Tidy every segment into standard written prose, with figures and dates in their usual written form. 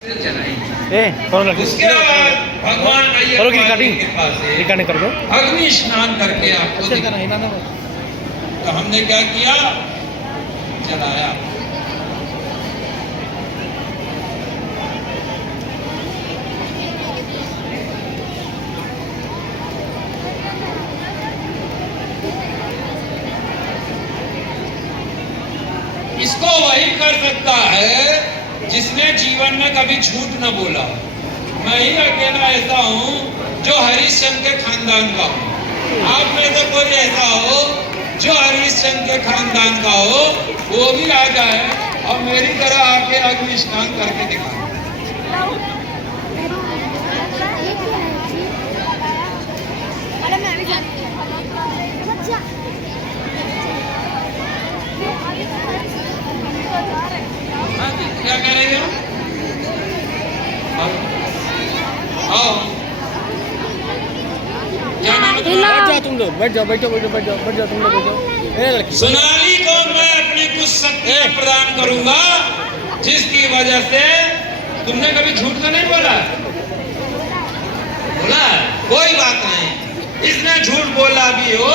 उसके बाद भगवान रिकॉर्डिंग कर दो। अग्नि स्नान करके आपको तो हमने क्या किया, जलाया। इसको वही कर सकता है जिसने जीवन में कभी झूठ न बोला। मैं ही अकेला ऐसा हूँ जो हरिश्चंद्र के खानदान का हूँ। आप में से कोई ऐसा हो जो हरिश्चंद्र के खानदान का हो, वो भी आ जाए और मेरी तरह आके अग्नि स्नान करके दिखाए। क्या कह रहे हो? आओ, क्या नाम है तुम्हारा? बैठ जाओ तुम लोग, बैठ जाओ तुम लोग, बैठ जाओ। सोनाली को मैं अपनी कुछ शक्तियां प्रदान करूंगा जिसकी वजह से तुमने कभी झूठ तो नहीं बोला। बोला कोई बात नहीं, इसने झूठ बोला भी हो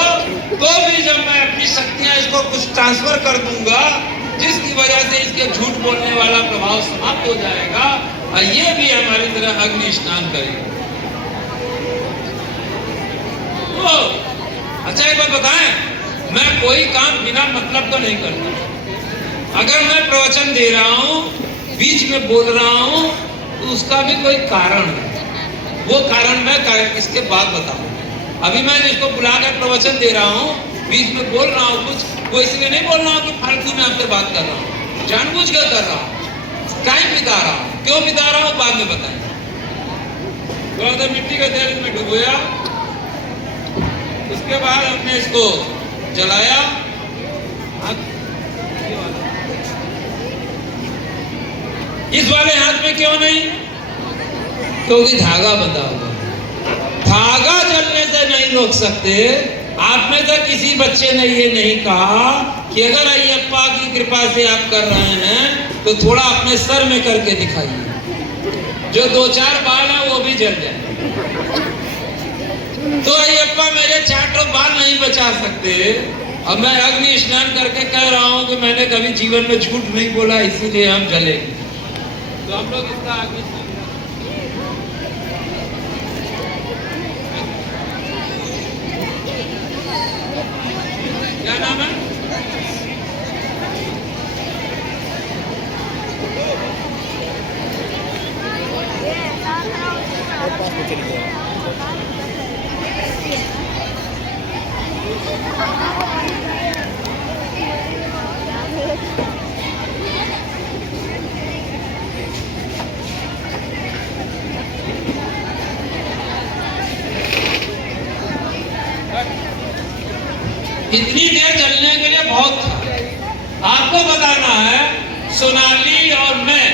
तो भी जब मैं अपनी शक्तियां इसको कुछ ट्रांसफर कर दूंगा जिसकी वजह से इसके झूठ बोलने वाला प्रभाव समाप्त हो जाएगा और ये भी हमारी तरह अग्नि स्नान करेगा। तो अच्छा एक बात बताएं, मैं कोई काम बिना मतलब का नहीं करता। अगर मैं प्रवचन दे रहा हूं, बीच में बोल रहा हूं, तो उसका भी कोई कारण है। वो कारण मैं इसके बाद बताऊंगा। अभी मैं जिसको बुलाकर प्रवचन दे रहा हूं, बीच में बोल रहा हूं कुछ, वो इसलिए नहीं बोल रहा हूं कि फालतू में आपसे बात कर रहा हूं, जानबूझ कर कर रहा हूं। टाइम बिता रहा हूं, क्यों बिता रहा हूं बाद में बताएंगे। थोड़ा सा मिट्टी का तेल में डुबोया, उसके बाद हमने इसको जलाया। इस वाले हाथ में क्यों नहीं? क्योंकि धागा बंधा हुआ। धागा जलने से नहीं रोक सकते। आप में से किसी बच्चे ने ये नहीं कहा कि अगर अय्यप्पा की कृपा से आप कर रहे हैं तो थोड़ा अपने सर में करके दिखाइए, जो 2-4 बाल है वो भी जल जाए। तो अय्यप्पा मेरे 4 बाल नहीं बचा सकते। अब मैं अग्नि स्नान करके कह रहा हूं कि मैंने कभी जीवन में झूठ नहीं बोला, इसीलिए हम जलेंगे। तो हम लोग इसका अग्नि स्नान क्या नाम है? इतनी देर चलने के लिए बहुत था। आपको बताना है सोनाली और मैं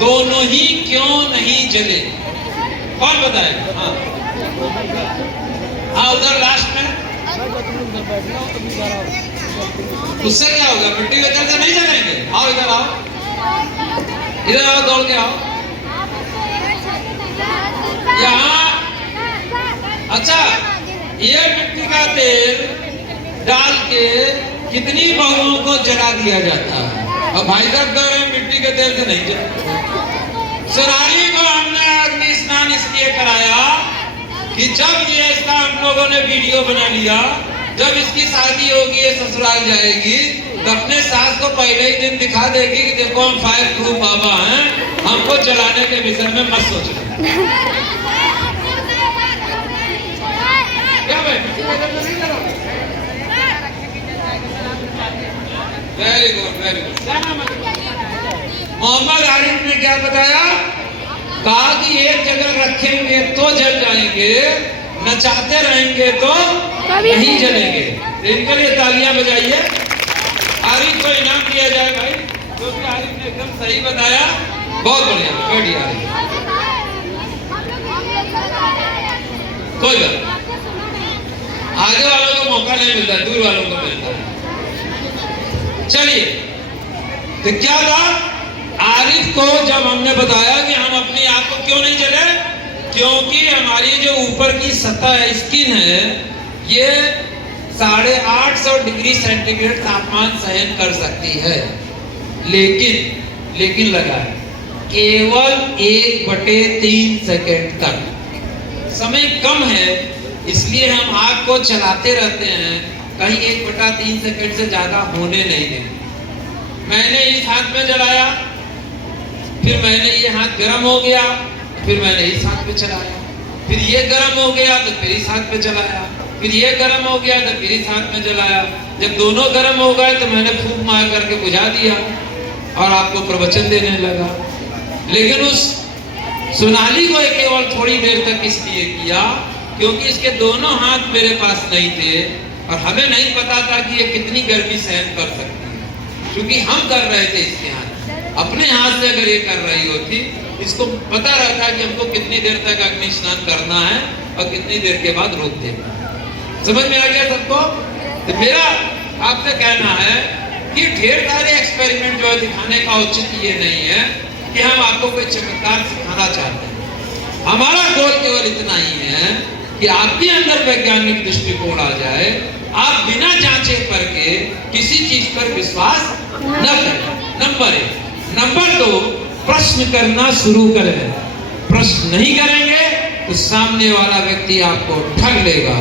दोनों ही क्यों नहीं जले। कौन बताएगा? हाँ उधर लास्ट में। उससे क्या होगा? मिट्टी के तेल से नहीं जलेंगे। आओ इधर आओ, इधर आओ, दौड़ के आओ यहाँ। अच्छा, ये मिट्टी का तेल डाल के कितनी बहुओं को जला दिया जाता है, और भाई साहब कह रहे हैं मिट्टी के तेल से नहीं जला। सोनाली को हमने अग्नि स्नान इसलिए कराया कि जब ये इसका हम लोगों ने वीडियो बना लिया, जब इसकी शादी होगी, ये ससुराल जाएगी, तो अपने सास को पहले ही दिन दिखा देगी कि देखो हम फायर प्रूफ बाबा हैं, हमको जलाने के विषय में मत सोचना। क्या भाई वेरी गुड, वेरी गुड। क्या नाम है? मोहम्मद आरिफ ने क्या बताया? कहा कि एक जगह रखेंगे तो जल जाएंगे, नचाते रहेंगे तो नहीं जलेंगे। इनके लिए तालियां बजाइए। आरिफ को इनाम दिया जाए भाई, क्योंकि आरिफ ने एकदम सही बताया। बहुत बढ़िया, बैठिए आरिफ। कोई बात, आगे वालों को मौका नहीं मिलता, दूर वालों को मिलता है। चलिए, तो क्या था? आरिफ को जब हमने बताया कि हम अपनी आग को क्यों नहीं जले, क्योंकि हमारी जो ऊपर की सतह है, स्किन है, ये 850 डिग्री सेंटीग्रेड तापमान सहन कर सकती है। लेकिन लगा है केवल 1/3 सेकंड तक। समय कम है, इसलिए हम आग को चलाते रहते हैं, कहीं 1/3 सेकंड से ज्यादा होने नहीं देंगे। मैंने इस हाथ में जलाया, फिर मैंने ये हाथ गर्म हो गया, फिर मैंने इस हाथ पे चलाया, फिर ये गर्म हो गया तो फिर इस हाथ पे चलाया, फिर ये गर्म हो गया तो फिर इस हाथ में जलाया। जब दोनों गर्म हो गए तो मैंने फूंक मार करके बुझा दिया और आपको प्रवचन देने लगा। लेकिन उस सोनाली को केवल थोड़ी देर तक इसलिए किया क्योंकि इसके दोनों हाथ मेरे पास नहीं थे और हमें नहीं पता था कि ये कितनी गर्मी सहन कर सकती है, क्योंकि हम कर रहे थे इसके हाथ। अपने हाथ से अगर ये कर रही होती, इसको पता रहता कि हमको कितनी देर तक अग्नि स्नान करना है और कितनी देर के बाद रोक देना। समझ में आ गया सबको? तो मेरा आपसे कहना है कि ढेर सारे एक्सपेरिमेंट जो है दिखाने का औचित्य ये नहीं है कि हम आपको कोई चमत्कार सिखाना चाहते हैं। हमारा गोल केवल इतना ही है कि आपके अंदर वैज्ञानिक दृष्टिकोण आ जाए, आप बिना जांचे परखे किसी चीज पर विश्वास न करें। नंबर 1। नंबर 2, प्रश्न करना शुरू करें। प्रश्न नहीं करेंगे तो सामने वाला व्यक्ति आपको ठग लेगा,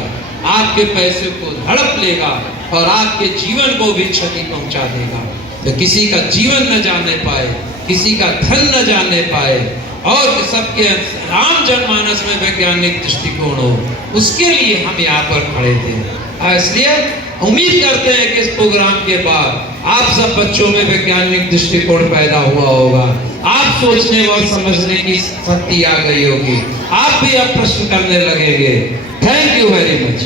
आपके पैसे को हड़प लेगा और आपके जीवन को भी क्षति पहुंचा देगा। तो किसी का जीवन न जाने पाए, किसी का धन न जाने पाए और सबके राम जनमानस में वैज्ञानिक दृष्टिकोण हो, उसके लिए हम यहाँ पर खड़े थे। इसलिए उम्मीद करते हैं कि इस प्रोग्राम के बाद आप सब बच्चों में वैज्ञानिक दृष्टिकोण पैदा हुआ होगा, आप सोचने और समझने की शक्ति आ गई होगी, आप भी अब प्रश्न करने लगेंगे। Thank you very much.